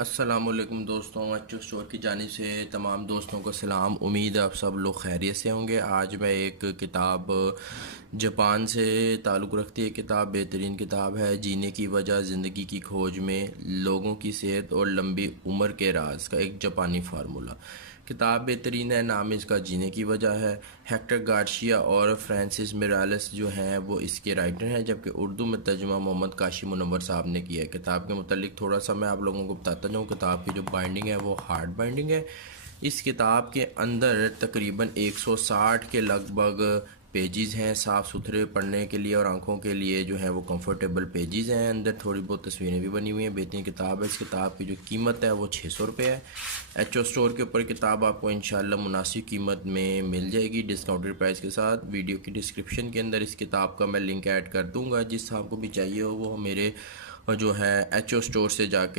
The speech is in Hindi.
अस्सलामुअलैकुम दोस्तों, अच्छो स्टोर की जानिब से तमाम दोस्तों को सलाम। उम्मीद है आप सब लोग खैरियत से होंगे। आज मैं एक किताब जापान से ताल्लुक़ रखती है। किताब बेहतरीन किताब है, जीने की वजह ज़िंदगी की खोज में लोगों की सेहत और लंबी उम्र के राज का एक जापानी फार्मूला। किताब बेहतरीन है, नाम इसका जीने की वजह है। हेक्टर गार्शिया और फ्रांसिस मिरालेस जो हैं वो इसके राइटर हैं, जबकि उर्दू में तर्जुमा मोहम्मद काशी मुनव्वर साहब ने किया है। किताब के मुतालिक थोड़ा सा मैं आप लोगों को बताता जाऊँ। किताब की जो बाइंडिंग है वो हार्ड बाइंडिंग है। इस किताब के अंदर तकरीबन 160 के लगभग पेजेस हैं, साफ़ सुथरे पढ़ने के लिए और आंखों के लिए जो है वो कंफर्टेबल पेजेस हैं। अंदर थोड़ी बहुत तस्वीरें भी बनी हुई हैं। बेहतरीन किताब है। इस किताब की जो कीमत है वो 600 रुपये है। एचओ स्टोर के ऊपर किताब आपको इंशाल्लाह मुनासिब कीमत में मिल जाएगी, डिस्काउंटेड प्राइस के साथ। वीडियो की डिस्क्रिप्शन के अंदर इस किताब का मैं लिंक ऐड कर दूंगा। जिस आपको भी चाहिए हो वो मेरे जो है एचओ स्टोर से जाके